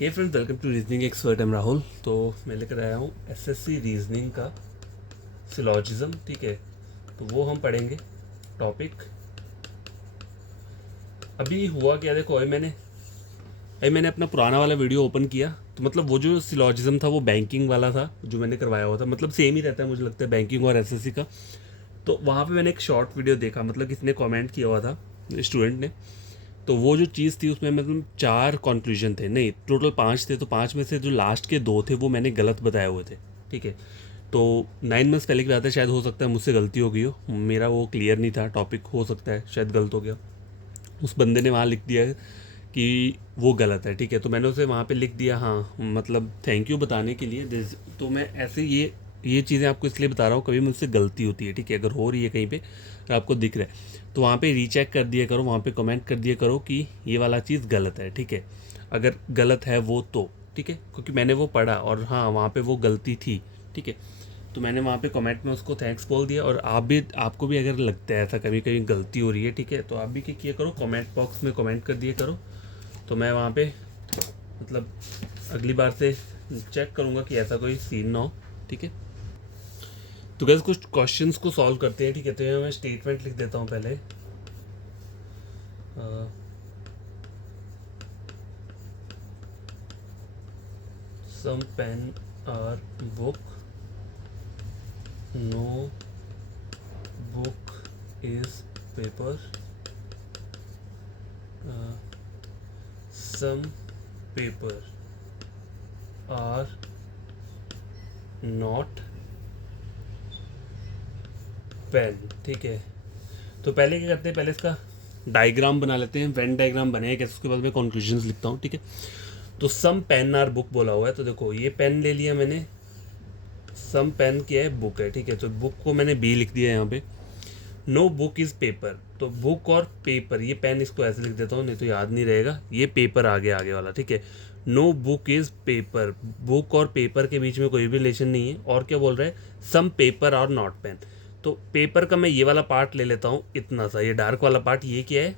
Hey friends, welcome to reasoning expert. I'm Rahul. तो मैं लेकर आया हूँ एसएससी रीजनिंग का सिलॉजिज्म। ठीक है, तो वो हम पढ़ेंगे टॉपिक। अभी हुआ क्या, देखो अभी मैंने अपना पुराना वाला वीडियो ओपन किया, तो मतलब वो जो सिलॉजिज्म था वो बैंकिंग वाला था जो मैंने करवाया हुआ था। मतलब सेम ही रहता है मुझे लगता है बैंकिंग और एसएससी का। तो वहाँ पे मैंने एक शॉर्ट वीडियो देखा, मतलब किसी ने कमेंट किया हुआ था, स्टूडेंट ने। तो वो जो चीज़ थी उसमें मतलब 4 कंक्लूजन थे, नहीं टोटल 5 थे। तो 5 में से जो लास्ट के 2 थे वो मैंने गलत बताए हुए थे। ठीक है, तो 9 मंथ्स पहले की बात है, शायद हो सकता है मुझसे गलती हो गई हो, मेरा वो क्लियर नहीं था टॉपिक, हो सकता है शायद गलत हो गया। उस बंदे ने वहाँ लिख दिया कि वो गलत है। ठीक है, तो मैंने उसे वहाँ पे लिख दिया, हाँ मतलब थैंक यू बताने के लिए। तो मैं ऐसे ये चीज़ें आपको इसलिए बता रहा हूँ, कभी मुझसे गलती होती है। ठीक है, अगर हो रही है कहीं पे और आपको दिख रहा है तो वहाँ पे रीचेक कर दिया करो, वहाँ पे कमेंट कर दिया करो कि ये वाला चीज़ गलत है। ठीक है, अगर गलत है वो तो ठीक है, क्योंकि मैंने वो पढ़ा और हाँ वहाँ पे वो गलती थी। ठीक है, तो मैंने वहाँ पे कमेंट में उसको थैंक्स बोल दिया। और आपको भी अगर लगता है ऐसा कभी कभी गलती हो रही है, ठीक है, तो आप भी क्या किया करो, कमेंट बॉक्स में कमेंट कर दिया करो। तो मैं वहाँ पे मतलब अगली बार से चेक करूँगा कि ऐसा कोई सीन ना हो। ठीक है, तो गैस कुछ क्वेश्चंस को सॉल्व करते हैं। ठीक है, तो यहाँ मैं स्टेटमेंट लिख देता हूँ पहले। Some pen are book, no book is paper, some paper are not pen। ठीक है, तो पहले क्या करते हैं, पहले इसका डायग्राम बना लेते हैं। वेन डायग्राम बने कैसे, उसके बाद मैं कंक्लूजन्स लिखता हूँ। ठीक है, तो सम पेन आर बुक बोला हुआ है, तो देखो ये पेन ले लिया मैंने, सम पेन क्या है, बुक है। ठीक है, तो बुक को मैंने बी लिख दिया यहाँ पे। नो बुक इज़ पेपर, तो बुक और पेपर, ये पेन इसको ऐसे लिख देता हूँ नहीं तो याद नहीं रहेगा, ये पेपर आगे वाला। ठीक है, no book is paper, book और पेपर के बीच में कोई भी रिलेशन नहीं है। और क्या बोल रहा है, सम पेपर और नॉट पेन। तो पेपर का मैं ये वाला पार्ट ले लेता हूँ, इतना सा, ये डार्क वाला पार्ट, ये क्या है,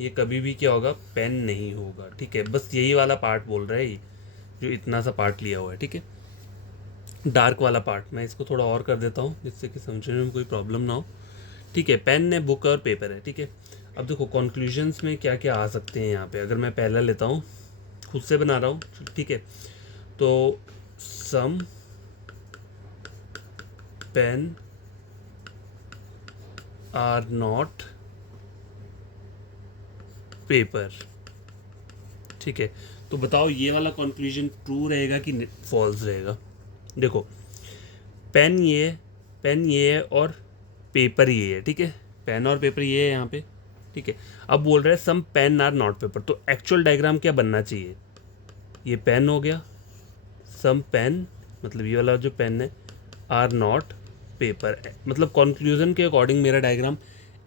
ये कभी भी क्या होगा, पेन नहीं होगा। ठीक है, बस यही वाला पार्ट बोल रहा है ये, जो इतना सा पार्ट लिया हुआ है। ठीक है, डार्क वाला पार्ट मैं इसको थोड़ा और कर देता हूँ जिससे कि समझने में कोई प्रॉब्लम ना हो। ठीक है, पेन है, बुक और पेपर है। ठीक है, अब देखो कंक्लूजन्स में क्या क्या आ सकते हैं यहाँ पे। अगर मैं पहला लेता हूँ, खुद से बना रहा हूँ। ठीक है, तो some pen are not paper. ठीक है, तो बताओ ये वाला कंक्लूजन ट्रू रहेगा कि फॉल्स रहेगा। देखो पेन ये है, पेन ये है और पेपर ये है। ठीक है, पेन और पेपर ये है यहाँ पे। ठीक है, अब बोल रहे हैं some pen are not paper, तो एक्चुअल डायग्राम क्या बनना चाहिए, ये पेन हो गया, सम पेन मतलब ये वाला जो पेन है, आर नॉट पेपर, मतलब कंक्लूजन के अकॉर्डिंग मेरा डायग्राम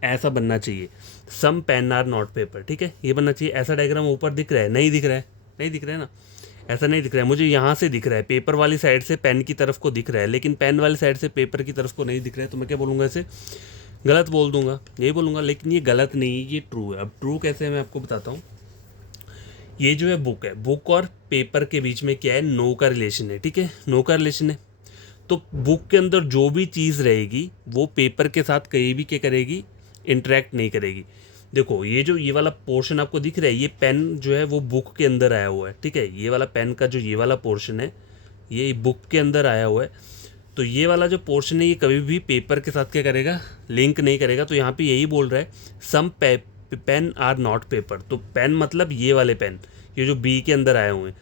ऐसा बनना चाहिए, some pen are not paper. ठीक है, ये बनना चाहिए। ऐसा डायग्राम ऊपर दिख रहा है, नहीं दिख रहा है, नहीं दिख रहा है ना, ऐसा नहीं दिख रहा है मुझे, यहाँ से दिख रहा है, पेपर वाली साइड से पेन की तरफ को दिख रहा है, लेकिन पेन वाली साइड से पेपर की तरफ को नहीं दिख रहा है। तो मैं क्या बोलूँगा, इसे गलत बोल दूंगा, यही बोलूँगा। लेकिन ये गलत नहीं, ये ट्रू है। अब ट्रू कैसे है मैं आपको बताता हूँ। ये जो है बुक है, बुक और पेपर के बीच में क्या है, नो का रिलेशन है। ठीक है, नो का रिलेशन है, तो बुक के अंदर जो भी चीज़ रहेगी वो पेपर के साथ कहीं भी क्या करेगी, इंटरेक्ट नहीं करेगी। देखो ये वाला पोर्शन आपको दिख रहा है, ये पेन जो है वो बुक के अंदर आया हुआ है। ठीक है, ये वाला पेन का जो ये वाला पोर्शन है ये बुक के अंदर आया हुआ है, तो ये वाला जो पोर्शन है ये कभी भी पेपर के साथ क्या करेगा, लिंक नहीं करेगा। तो यहाँ पे यही बोल रहा है some pen are not paper, तो पेन मतलब ये वाले पेन, ये जो बी के अंदर आए हुए हैं,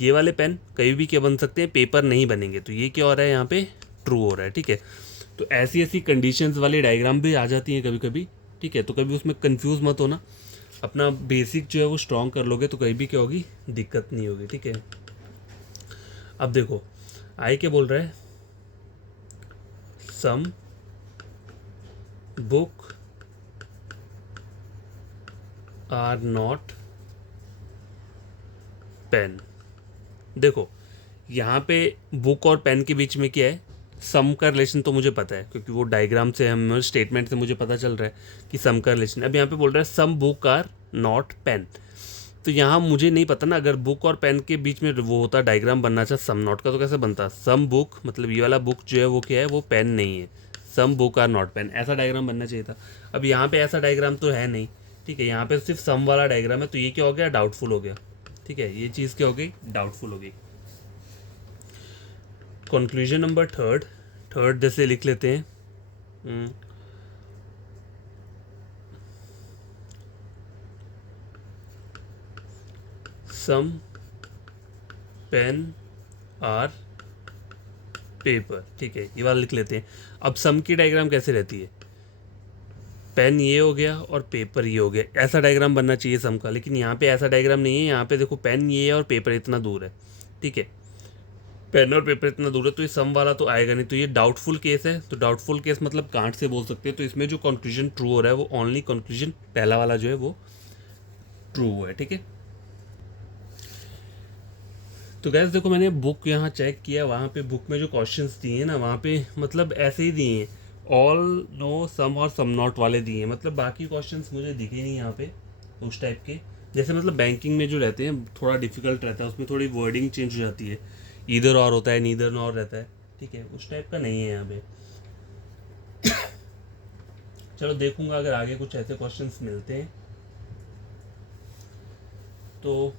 ये वाले पेन कभी भी क्या बन सकते हैं, पेपर नहीं बनेंगे। तो ये क्या हो रहा है यहाँ पे, ट्रू हो रहा है। ठीक है, तो ऐसी ऐसी कंडीशंस वाली डायग्राम भी आ जाती हैं कभी कभी। ठीक है, तो कभी उसमें कंफ्यूज मत होना, अपना बेसिक जो है वो स्ट्रॉन्ग कर लोगे तो कहीं भी क्या होगी, दिक्कत नहीं होगी। ठीक है, अब देखो आई क्या बोल रहा है, some book are not pen. देखो यहाँ पे बुक और पेन के बीच में क्या है, सम का रिलेशन तो मुझे पता है क्योंकि वो डायग्राम से हम स्टेटमेंट से मुझे पता चल रहा है कि सम का रिलेशन। अब यहाँ पे बोल रहा है some book are not pen, तो यहाँ मुझे नहीं पता ना, अगर बुक और पेन के बीच में वो होता डायग्राम बनना चाहिए सम नॉट का, तो कैसे बनता? सम बुक मतलब ये वाला बुक जो है वो क्या है, वो पेन नहीं है, some book are not pen, ऐसा डायग्राम बनना चाहिए था। अब यहाँ पे ऐसा डायग्राम तो है नहीं, ठीक है, यहाँ पे सिर्फ सम वाला डायग्राम है, तो ये क्या हो गया? डाउटफुल हो गया, ठीक है, ये चीज़ क्या हो गई? डाउटफुल हो गई। कंक्लूजन नंबर थर्ड जैसे लिख लेते हैं, सम पेन आर पेपर, ठीक है, ये वाला लिख लेते हैं। अब सम की डायग्राम कैसे रहती है? पेन ये हो गया और पेपर ये हो गया, ऐसा डायग्राम बनना चाहिए सम का, लेकिन यहाँ पे ऐसा डायग्राम नहीं है। यहाँ पे देखो पेन ये है और पेपर इतना दूर है, ठीक है, पेन और पेपर इतना दूर है, तो ये सम वाला तो आएगा नहीं, तो ये डाउटफुल केस है। तो डाउटफुल केस मतलब कांट से बोल सकते हैं, तो इसमें जो कंक्लूजन ट्रू हो रहा है वो ओनली कंक्लूजन पहला वाला जो है वो ट्रू है, ठीक है। तो गैस देखो, मैंने बुक यहाँ चेक किया, वहाँ पे बुक में जो क्वेश्चंस दिए हैं ना, वहाँ पे मतलब ऐसे ही दिए हैं, ऑल नो सम और सम नॉट वाले दिए हैं, मतलब बाकी क्वेश्चंस मुझे दिखे नहीं यहाँ पे उस टाइप के। जैसे मतलब बैंकिंग में जो रहते हैं थोड़ा डिफिकल्ट रहता है, उसमें थोड़ी वर्डिंग चेंज हो जाती है, ईदर और होता है, नीदर नॉर रहता है, ठीक है, उस टाइप का नहीं है यहाँ पे। चलो देखूंगा अगर आगे कुछ ऐसे क्वेश्चंस मिलते हैं तो।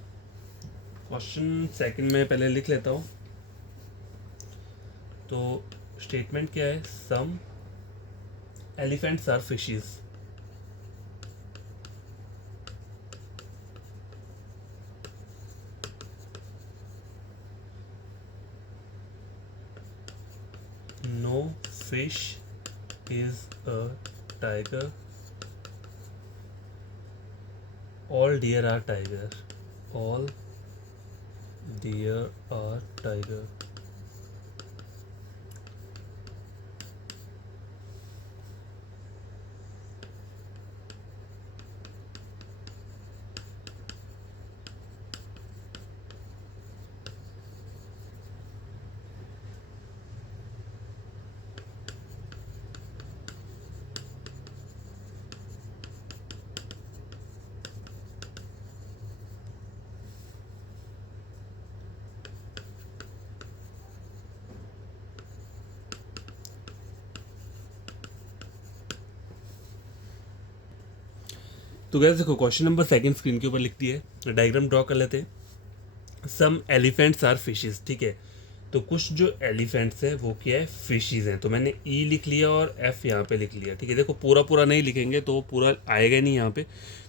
क्वेश्चन सेकंड में पहले लिख लेता हूँ। तो स्टेटमेंट क्या है? Some elephants are fishes. No fish is a tiger, all deer are tiger, all deer are tiger। तो गैस देखो, क्वेश्चन नंबर सेकंड स्क्रीन के ऊपर लिख दिया है, डायग्राम ड्रॉ कर लेते हैं। सम एलिफेंट्स आर फिशेस, ठीक है, तो कुछ जो एलिफेंट्स है वो क्या है? फिशेस हैं। तो मैंने ई लिख लिया और एफ यहाँ पे लिख लिया, ठीक है। देखो पूरा पूरा नहीं लिखेंगे तो वो पूरा आएगा नहीं यहाँ पे,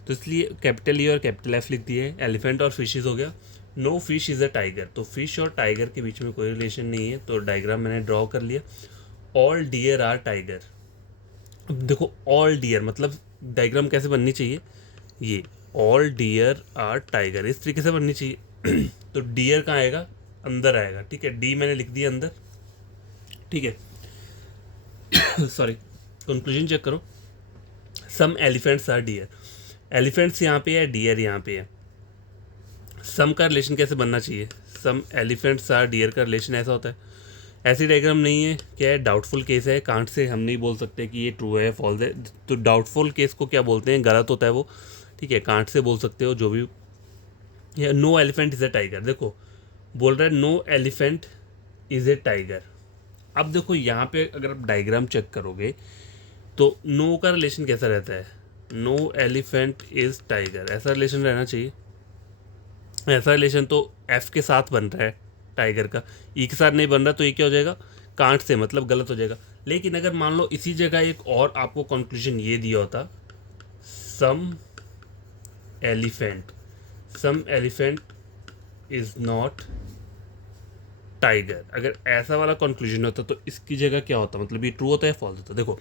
तो इसलिए कैपिटल ई और कैपिटल एफ लिख दिए है। एलिफेंट और फिशेस हो गया। No fish is a tiger, तो फिश और टाइगर के बीच में कोई रिलेशन नहीं है, तो डायग्राम मैंने ड्रॉ कर लिया। All deer are tiger. अब देखो ऑल डियर मतलब डायग्राम कैसे बननी चाहिए? ये ऑल डियर आर टाइगर इस तरीके से बननी चाहिए। तो डियर कहाँ आएगा? अंदर आएगा, ठीक है, डी मैंने लिख दिया अंदर, ठीक है। सॉरी, कंक्लूजन चेक करो। सम एलिफेंट्स आर डियर, एलिफेंट्स यहाँ पे है, डियर यहाँ पे है। सम का रिलेशन कैसे बनना चाहिए? सम एलिफेंट्स आर डियर का रिलेशन ऐसा होता है। ऐसी डायग्राम नहीं है, क्या है? डाउटफुल केस है, कांट से हम नहीं बोल सकते कि ये ट्रू है फॉल्स है। तो डाउटफुल केस को क्या बोलते हैं? गलत होता है वो, ठीक है, कांट से बोल सकते हो जो भी। No elephant is a tiger, देखो बोल रहा है no elephant is a tiger. अब देखो यहाँ पे अगर आप डायग्राम चेक करोगे तो नो का रिलेशन कैसा रहता है? नो एलिफेंट इज़ टाइगर, ऐसा रिलेशन रहना चाहिए। ऐसा रिलेशन तो एफ के साथ बन रहा है टाइगर का, ई के साथ नहीं बन रहा, तो ये क्या हो जाएगा? कांट से, मतलब गलत हो जाएगा। लेकिन अगर मान लो इसी जगह एक और आपको कंक्लूजन ये दिया होता, सम एलिफेंट इज नॉट टाइगर, अगर ऐसा वाला कंक्लूजन होता तो इसकी जगह क्या होता? मतलब ये ट्रू होता है फॉल्स होता? देखो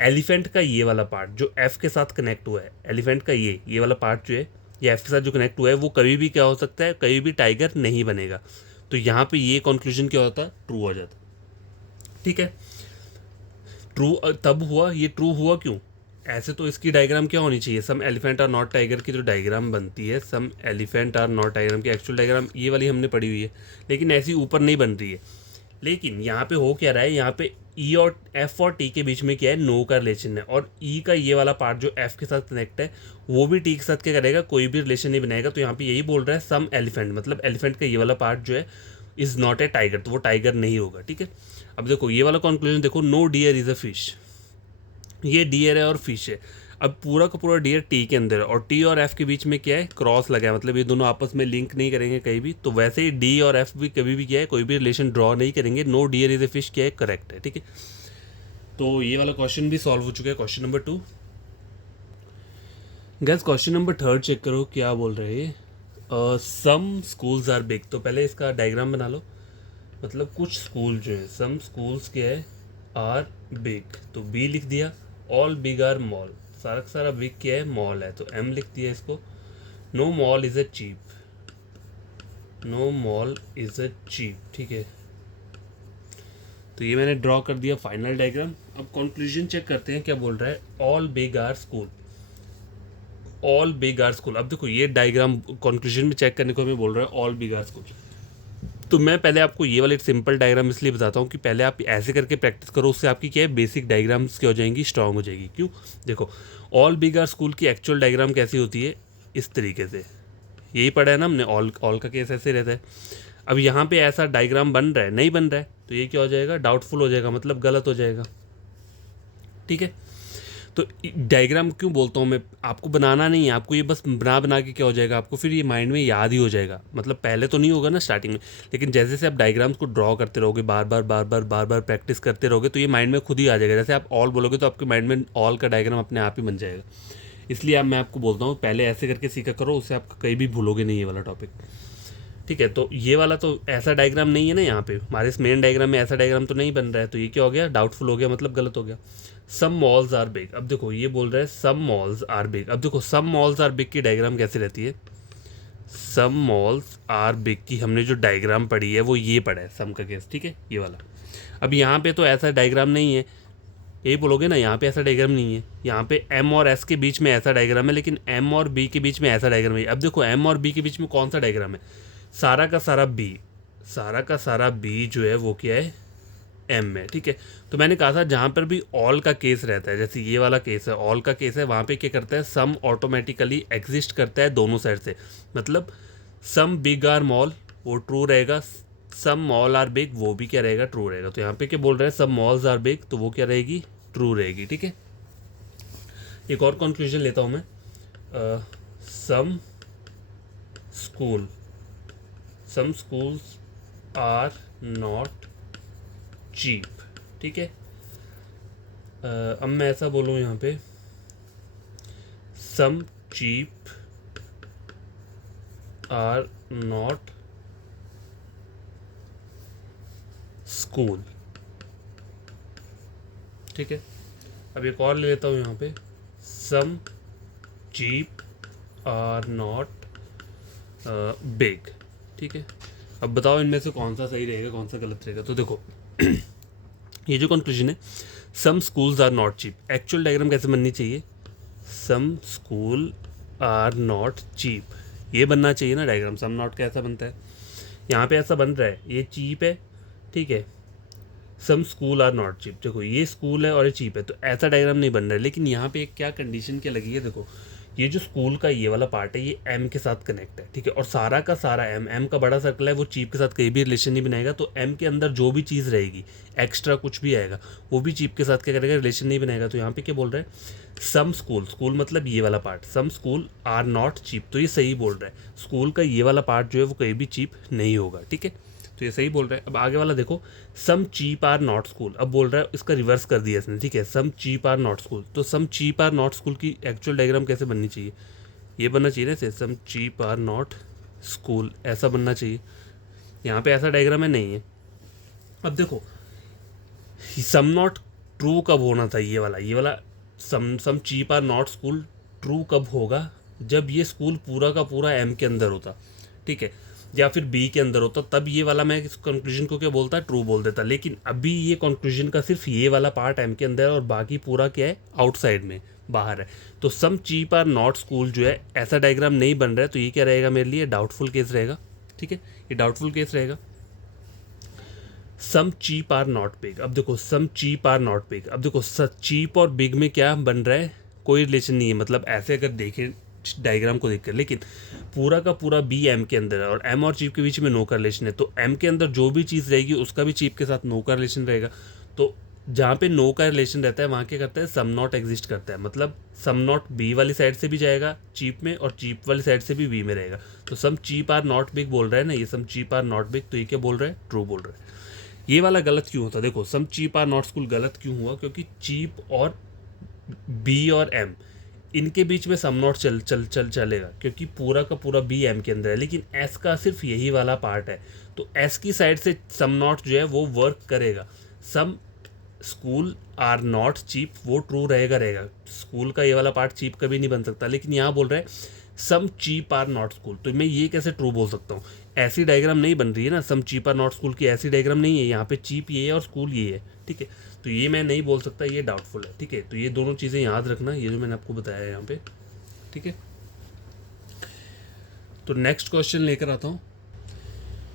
एलिफेंट का ये वाला पार्ट जो एफ के साथ कनेक्ट हुआ है, एलिफेंट का ये वाला पार्ट जो है, ये एफ के साथ जो कनेक्ट हुआ है, वो कभी भी क्या हो सकता है? कभी भी टाइगर नहीं बनेगा। तो यहाँ पे ये कंक्लूजन क्या होता? ट्रू हो जाता, ठीक है। ट्रू तब हुआ, ये ट्रू हुआ क्यों? ऐसे तो इसकी डायग्राम क्या होनी चाहिए? सम एलिफेंट आर नॉट टाइगर की जो डायग्राम बनती है, सम एलिफेंट आर नॉट टाइगर की एक्चुअल डायग्राम ये वाली हमने पढ़ी हुई है, लेकिन ऐसी ऊपर नहीं बन रही है। लेकिन यहाँ पे हो क्या रहा है? यहाँ पे ई और एफ और टी के बीच में क्या है, नो का रिलेशन है, और ई का ये वाला पार्ट जो एफ के साथ कनेक्ट है वो भी टी के साथ क्या करेगा, कोई भी रिलेशन नहीं बनाएगा। तो यहाँ पे यही बोल रहा है सम एलिफेंट, मतलब एलिफेंट का ये वाला पार्ट जो है इज़ नॉट ए टाइगर, तो वो टाइगर नहीं होगा। ठीक है, अब देखो ये वाला कंक्लूजन देखो, no deer is a fish, ये डियर है और फिश है। अब पूरा का पूरा डियर टी के अंदर है और टी और एफ के बीच में क्या है, क्रॉस लगा है, मतलब ये दोनों आपस में लिंक नहीं करेंगे कहीं भी। तो वैसे ही डी और एफ भी कभी भी क्या है, कोई भी रिलेशन ड्रॉ नहीं करेंगे। No deer is a fish क्या है, करेक्ट है। ठीक है, तो ये वाला क्वेश्चन भी सॉल्व हो चुका है, question number 2। Guess question number 3 check करो क्या बोल रहे हैं। सम स्कूल्स आर बिग, तो पहले इसका डायग्राम बना लो। मतलब कुछ स्कूल जो है, सम स्कूल्स क्या है, आर बिग, तो बी लिख दिया। ऑल बिग आर मॉल, सारा का सारा बिग क्या है, मॉल है, तो एम लिख दिया इसको। No mall is a cheap, no mall is a cheap. ठीक है, तो ये मैंने ड्रॉ कर दिया फाइनल डायग्राम। अब कंक्लूजन चेक करते हैं क्या बोल रहा है। All big are school, all big are school. अब देखो ये डायग्राम कंक्लूजन में चेक करने को हमें बोल रहा है ऑल बिग आर स्कूल। तो मैं पहले आपको ये वाले सिंपल डायग्राम इसलिए बताता हूँ कि पहले आप ऐसे करके प्रैक्टिस करो, उससे आपकी क्या है, बेसिक डायग्राम्स क्या हो जाएंगी, स्ट्रांग हो जाएगी। क्यों, देखो ऑल बिग आर स्कूल की एक्चुअल डायग्राम कैसी होती है, इस तरीके से। यही पढ़ा है ना हमने, ऑल का केस ऐसे रहता है। अब यहाँ पे ऐसा डायग्राम बन रहा है, नहीं बन रहा है, तो ये क्या हो जाएगा, डाउटफुल हो जाएगा, मतलब गलत हो जाएगा। ठीक है, तो डायग्राम क्यों बोलता हूँ मैं, आपको बनाना नहीं है, आपको ये बस बना बना के क्या हो जाएगा, आपको फिर ये माइंड में याद ही हो जाएगा। मतलब पहले तो नहीं होगा ना स्टार्टिंग में, लेकिन जैसे जैसे आप डायग्राम्स को ड्रॉ करते रहोगे, बार बार बार बार बार बार प्रैक्टिस करते रहोगे, तो ये माइंड में खुद ही आ जाएगा। जैसे आप ऑल बोलोगे तो आपके माइंड में ऑल का डायग्राम अपने आप ही बन जाएगा। इसलिए अब मैं आपको बोलता हूँ पहले ऐसे करके सीखा करो, उससे आप कहीं भी भूलोगे नहीं ये वाला टॉपिक। ठीक है, तो ये वाला तो ऐसा डायग्राम नहीं है ना, यहाँ पे हमारे इस मेन डायग्राम में ऐसा डायग्राम तो नहीं बन रहा है, तो ये क्या हो गया, डाउटफुल हो गया, मतलब गलत हो गया। सम मॉल्स आर बिग, अब देखो ये बोल रहा है सम मॉल्स आर बिग। अब देखो सम मॉल्स आर बिग की डायग्राम कैसे रहती है, सम मॉल्स आर बिग की हमने जो डायग्राम पढ़ी है वो ये पढ़ा है, सम का केस। ठीक है, ये वाला। अब यहाँ पे तो ऐसा डायग्राम नहीं है, यही बोलोगे ना, यहाँ पे ऐसा डायग्राम नहीं है। यहाँ पे एम और एस के बीच में ऐसा डायग्राम है, लेकिन एम और बी के बीच में ऐसा डायग्राम है। अब देखो एम और बी के बीच में कौन सा डायग्राम है, सारा का सारा बी, सारा का सारा बी जो है वो क्या है, एम में। ठीक है, तो मैंने कहा था जहाँ पर भी ऑल का केस रहता है, जैसे ये वाला केस है, ऑल का केस है, वहाँ पे क्या करता है, सम ऑटोमेटिकली एग्जिस्ट करता है दोनों साइड से। मतलब सम बिग आर मॉल वो ट्रू रहेगा, सम मॉल आर बिग वो भी क्या रहेगा, ट्रू रहेगा। तो यहाँ पे क्या बोल रहे हैं, सम मॉल्स आर बिग, तो वो क्या रहेगी, ट्रू रहेगी। ठीक है, एक और कंक्लूजन लेता हूँ मैं। Some school, some schools are not cheap. ठीक है, अब मैं ऐसा बोलूँ यहाँ पे, some cheap are not school. ठीक है, अब एक और ले लेता हूँ यहाँ पे, some cheap are not big. ठीक है, अब बताओ इनमें से कौन सा सही रहेगा, कौन सा गलत रहेगा। तो देखो ये जो कंक्लूजन है, some schools are not cheap, actual diagram कैसे बननी चाहिए, some school are not cheap, ये बनना चाहिए ना डायग्राम। सम नॉट का ऐसा बनता है, यहाँ पे ऐसा बन रहा है, ये चीप है। ठीक है, सम स्कूल आर नॉट चीप, देखो ये स्कूल है और ये चीप है, तो ऐसा डायग्राम नहीं बन रहा है। लेकिन यहाँ पे एक क्या कंडीशन क्या लगी है, देखो ये जो स्कूल का ये वाला पार्ट है ये एम के साथ कनेक्ट है। ठीक है, और सारा का सारा एम का बड़ा सर्कल है, वो चीप के साथ कहीं भी रिलेशन नहीं बनाएगा। तो एम के अंदर जो भी चीज़ रहेगी, एक्स्ट्रा कुछ भी आएगा, वो भी चीप के साथ क्या करेगा, रिलेशन नहीं बनाएगा। तो यहाँ पे क्या बोल रहा है, सम स्कूल, स्कूल मतलब ये वाला part, some school are not cheap, तो ये सही बोल रहा है। स्कूल का ये वाला पार्ट जो है वो कहीं भी चीप नहीं होगा। ठीक है, तो ये सही बोल रहा है। अब आगे वाला देखो, सम चीप आर नॉट स्कूल, अब बोल रहा है इसका रिवर्स कर दिया इसने। ठीक है, सम चीप आर नॉट स्कूल, तो सम चीप आर नॉट स्कूल की एक्चुअल डायग्राम कैसे बननी चाहिए, ये बनना चाहिए ना, सम चीप आर नॉट स्कूल, ऐसा बनना चाहिए। यहाँ पे ऐसा डायग्राम है, नहीं है। अब देखो सम नॉट ट्रू कब होना था, ये वाला some cheap are not school true कब होगा, जब ये स्कूल पूरा का पूरा एम के अंदर होता। ठीक है, या फिर बी के अंदर होता, तब ये वाला मैं इस कंक्लूजन को क्या बोलता, ट्रू बोल देता। लेकिन अभी ये कंक्लूजन का सिर्फ ये वाला पार्ट एम के अंदर है और बाकी पूरा क्या है, आउटसाइड में, बाहर है। तो सम चीप आर नॉट स्कूल जो है ऐसा डायग्राम नहीं बन रहा है, तो ये क्या रहेगा मेरे लिए, डाउटफुल केस रहेगा। ठीक है, ये डाउटफुल केस रहेगा। सम चीप आर नॉट बिग। अब देखो सम चीप आर नॉट बिग, अब देखो चीप और बिग में क्या बन रहा है, कोई रिलेशन नहीं है। मतलब ऐसे अगर देखें डायग्राम को देखकर, लेकिन पूरा का पूरा बी एम के अंदर है और एम और चीप के बीच में नो का रिलेशन है, तो एम के अंदर जो भी चीज़ रहेगी उसका भी चीप के साथ नो का रिलेशन रहेगा। तो जहाँ पे नो का रिलेशन रहता है वहाँ क्या करता है, सम नॉट एग्जिस्ट करता है। मतलब सम नॉट बी वाली साइड से भी जाएगा चीप में और चीप वाली साइड से भी बी में रहेगा। तो सम चीप आर नॉट बिग बोल रहा है ना, ये सम चीप आर नॉट बिग, तो ये क्या बोल रहा है, ट्रू बोल रहा है। ये वाला गलत क्यों होता है, देखो सम चीप आर नॉट स्कूल गलत क्यों हुआ, क्योंकि चीप और बी और एम इनके बीच में सम नॉट चलेगा, क्योंकि पूरा का पूरा बी एम के अंदर है, लेकिन एस का सिर्फ यही वाला पार्ट है। तो एस की साइड से सम नॉट जो है वो वर्क करेगा। सम स्कूल आर नॉट चीप, वो ट्रू रहेगा। स्कूल का ये वाला पार्ट चीप कभी नहीं बन सकता, लेकिन यहाँ बोल रहे हैं सम चीप आर नॉट स्कूल, तो मैं ये कैसे ट्रू बोल सकता हूँ, ऐसी डायग्राम नहीं बन रही है ना, सम चीप आर नॉट स्कूल की ऐसी डायग्राम नहीं है। यहाँ पे चीप ये है और स्कूल ये है, ठीक है। तो ये मैं नहीं बोल सकता, ये डाउटफुल है, ठीक है। तो ये दोनों चीज़ें याद रखना, ये जो मैंने आपको बताया है यहाँ पे, ठीक है। तो नेक्स्ट क्वेश्चन लेकर आता हूँ।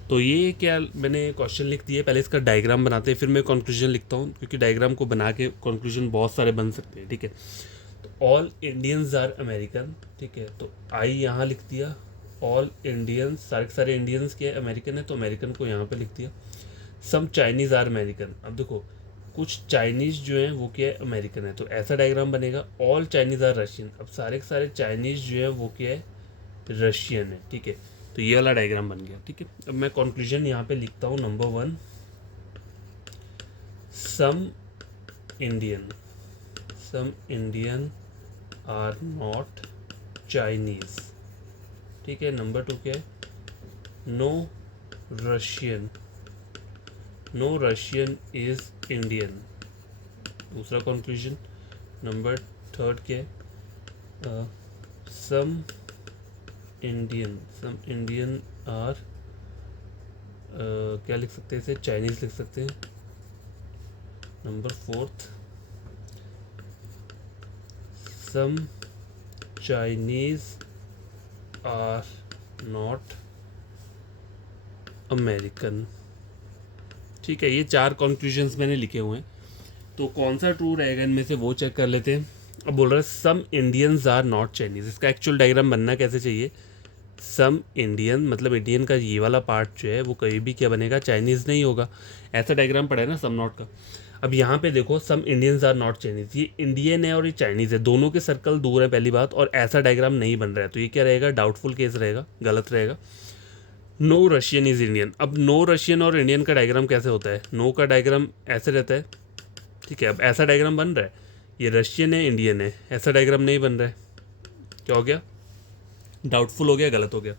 तो ये क्या मैंने क्वेश्चन लिख दिए, पहले इसका डायग्राम बनाते हैं फिर मैं कंक्लूजन लिखता हूँ, क्योंकि डायग्राम को बना के कंक्लूजन बहुत सारे बन सकते हैं, ठीक है। तो ऑल इंडियंस आर अमेरिकन, ठीक है। तो आई यहाँ लिख दिया, ऑल इंडियंस, सारे सारे इंडियंस के अमेरिकन है तो अमेरिकन को यहाँ पे लिख दिया। सम चाइनीज़ आर अमेरिकन, अब देखो कुछ चाइनीज़ जो हैं वो क्या है, अमेरिकन है, तो ऐसा डायग्राम बनेगा। ऑल चाइनीज़ आर रशियन, अब सारे के सारे चाइनीज़ जो है वो क्या है, रशियन है, ठीक है। तो ये वाला डायग्राम बन गया, ठीक है। अब मैं कंक्लूजन यहाँ पे लिखता हूँ, number 1 some Indian are not Chinese, ठीक है। नंबर 2 क्या है, नो रशियन इज इंडियन, दूसरा कंक्लूजन। नंबर 3 क्या है, सम इंडियन आर क्या लिख सकते हैं इसे, चाइनीज़ लिख सकते हैं। Number 4 some Chinese are not American, ठीक है। ये 4 कंक्लूजन्स मैंने लिखे हुए हैं, तो कौन सा ट्रू रहेगा इनमें से वो चेक कर लेते हैं। अब बोल रहा है सम इंडियंस आर नॉट चाइनीज़, इसका एक्चुअल डायग्राम बनना कैसे चाहिए, सम इंडियन मतलब इंडियन का ये वाला पार्ट जो है वो कहीं भी क्या बनेगा, चाइनीज़ नहीं होगा। ऐसा डायग्राम पड़ा है ना सम नॉट का। अब यहाँ पे देखो सम इंडियंस आर नॉट चाइनीज़, ये इंडियन है और ये चाइनीज़ है, दोनों के सर्कल दूर है पहली बात, और ऐसा डायग्राम नहीं बन रहा है, तो ये क्या रहेगा, डाउटफुल केस रहेगा, गलत रहेगा। नो रशियन इज़ इंडियन, अब नो रशियन और इंडियन का डायग्राम कैसे होता है, नो का डायग्राम ऐसे रहता है, ठीक है। अब ऐसा डायग्राम बन रहा है, ये रशियन है इंडियन है, ऐसा डायग्राम नहीं बन रहा है, क्या हो गया, डाउटफुल हो गया, गलत हो गया।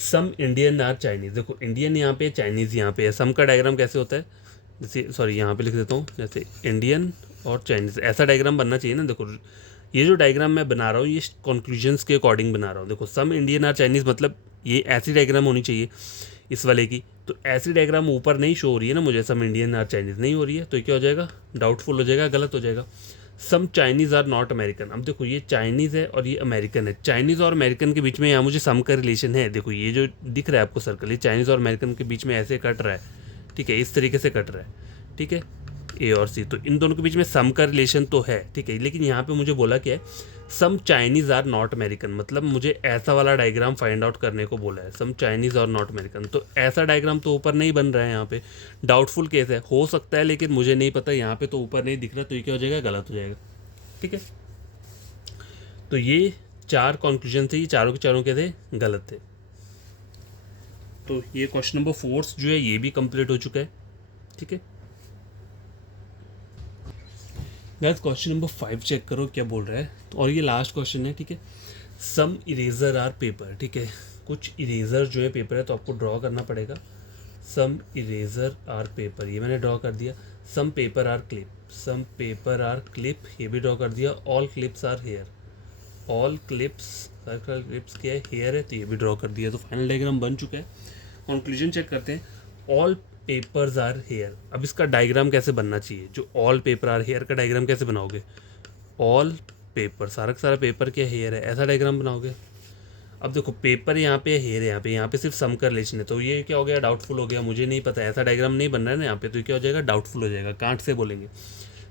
सम इंडियन आर चाइनीज़, देखो इंडियन यहाँ पे चाइनीज़ यहाँ पे है, सम का डायग्राम कैसे होता है, जैसे सॉरी यहाँ पे लिख देता हूँ, जैसे इंडियन और चाइनीज़, ऐसा डायग्राम बनना चाहिए ना। देखो ये जो डायग्राम मैं बना रहा हूँ ये कंक्लूजन्स के अकॉर्डिंग बना रहा हूँ। देखो सम इंडियन आर चाइनीज़ मतलब ये ऐसी डायग्राम होनी चाहिए इस वाले की, तो ऐसी डायग्राम ऊपर नहीं शो हो रही है ना मुझे, सम इंडियन आर चाइनीज़ नहीं हो रही है, तो ये क्या हो जाएगा, डाउटफुल हो जाएगा, गलत हो जाएगा। सम चाइनीज़ आर नॉट अमेरिकन, अब देखो ये चाइनीज़ है और ये अमेरिकन है, चाइनीज़ और अमेरिकन के बीच में यहाँ मुझे सम का रिलेशन है। देखो ये जो दिख रहा है आपको सर्कल, ये चाइनीज़ और अमेरिकन के बीच में ऐसे कट रहा है, ठीक है, इस तरीके से कट रहा है, ठीक है, ए और सी, तो इन दोनों के बीच में सम का रिलेशन तो है, ठीक है। लेकिन यहाँ पे मुझे बोला क्या है, सम चाइनीज़ आर नॉट अमेरिकन, मतलब मुझे ऐसा वाला डायग्राम फाइंड आउट करने को बोला है, सम चाइनीज़ और नॉट अमेरिकन, तो ऐसा डायग्राम तो ऊपर नहीं बन रहा है, यहाँ पे डाउटफुल केस है, हो सकता है लेकिन मुझे नहीं पता, यहाँ पे तो ऊपर नहीं दिख रहा, तो ये क्या हो जाएगा, गलत हो जाएगा, ठीक है। तो ये 4 कंक्लूजन थे, ये चारों के चारों के थे, गलत थे। तो ये क्वेश्चन नंबर 4 जो है ये भी कंप्लीट हो चुका है, ठीक है। गाइस क्वेश्चन नंबर 5 चेक करो क्या बोल रहा है, तो और ये लास्ट क्वेश्चन है, ठीक है। सम इरेजर आर पेपर, ठीक है, कुछ इरेजर जो है पेपर है तो आपको ड्रॉ करना पड़ेगा। सम इरेजर आर पेपर, ये मैंने ड्रॉ कर दिया। Some paper are clip, some paper are clip, ये भी ड्रॉ कर दिया। All clips are hair, all clips, सारे क्लिप्स क्या है, हेयर है, तो ये भी ड्रॉ कर दिया। तो फाइनल डायग्राम बन चुका है। कंक्लूजन चेक करते हैं। ऑल पेपर्स आर हेयर, अब इसका डायग्राम कैसे बनना चाहिए, जो ऑल पेपर आर हेयर का डायग्राम कैसे बनाओगे, ऑल पेपर, सारा का सारा पेपर क्या हेयर है, ऐसा डायग्राम बनाओगे। अब देखो पेपर यहाँ पे, हेयर यहाँ पे सिर्फ सम का रिलेशन है, तो ये क्या हो गया, डाउटफुल हो गया, मुझे नहीं पता, ऐसा डायग्राम नहीं बन रहा है ना यहाँ पे, तो ये क्या हो जाएगा, डाउटफुल हो जाएगा, कांट से बोलेंगे।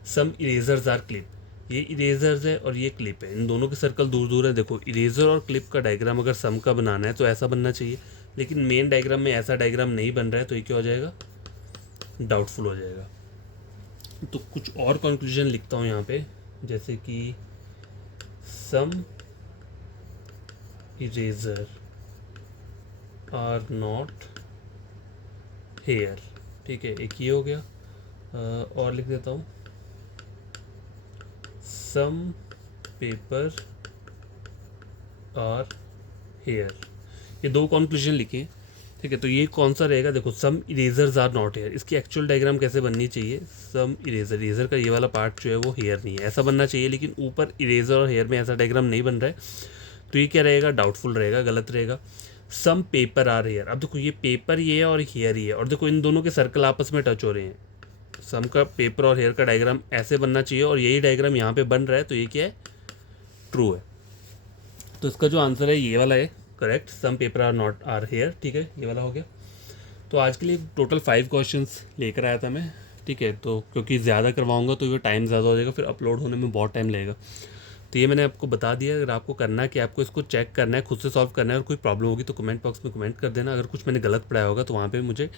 सम इरेजर्स आर क्लिप, ये इरेजर्स है और ये क्लिप है, इन दोनों के सर्कल दूर दूर है। देखो इरेजर और क्लिप का डायग्राम अगर सम का बनाना है तो ऐसा बनना चाहिए, लेकिन मेन डायग्राम में ऐसा डायग्राम नहीं बन रहा है, तो ये क्या हो जाएगा, डाउटफुल हो जाएगा। तो कुछ और कंक्लूजन लिखता हूँ यहाँ पे, जैसे कि सम इरेजर आर नॉट हेयर, ठीक है, एक ये हो गया। और लिख देता हूँ, सम पेपर आर हेयर, ये दो कंक्लूजन लिखे, ठीक है। तो ये कौन सा रहेगा, देखो सम इरेजर्स आर नॉट हेयर, इसकी एक्चुअल डायग्राम कैसे बननी चाहिए, सम इरेजर का ये वाला पार्ट जो है वो हेयर नहीं है, ऐसा बनना चाहिए, लेकिन ऊपर इरेजर और हेयर में ऐसा डायग्राम नहीं बन रहा है, तो ये क्या रहेगा, डाउटफुल रहेगा, गलत रहेगा। सम पेपर आर हेयर, अब देखो ये पेपर ये है और हेयर ही है, और देखो इन दोनों के सर्कल आपस में टच हो रहे हैं, सम का पेपर और हेयर का डायग्राम ऐसे बनना चाहिए, और यही डायग्राम यहाँ पे बन रहा है, तो ये क्या है, ट्रू है। तो इसका जो आंसर है ये वाला है correct, some paper are not are hair, ठीक है, ये वाला हो गया। तो आज के लिए टोटल 5 क्वेश्चंस लेकर आया था मैं, ठीक है। तो क्योंकि ज़्यादा करवाऊंगा तो ये टाइम ज़्यादा हो जाएगा, फिर अपलोड होने में बहुत टाइम लगेगा, तो ये मैंने आपको बता दिया। अगर आपको करना है कि आपको इसको चेक करना है, खुद से सॉल्व करना है, और कोई प्रॉब्लम होगी तो कमेंट बॉक्स में कमेंट कर देना। अगर कुछ मैंने गलत पढ़ाया होगा तो वहाँ पे मुझे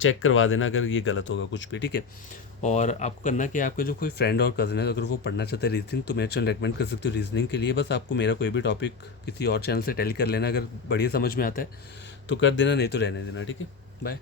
चेक करवा देना अगर ये गलत होगा कुछ भी, ठीक है। और आपको करना कि आपके जो कोई फ्रेंड और कज़न है, अगर वो पढ़ना चाहता है रीजनिंग, तो मेरे चैनल रेकमेंड कर सकते हो रीजनिंग के लिए। बस आपको मेरा कोई भी टॉपिक किसी और चैनल से टेली कर लेना, अगर बढ़िया समझ में आता है तो कर देना, नहीं तो रहने देना, ठीक है। बाय।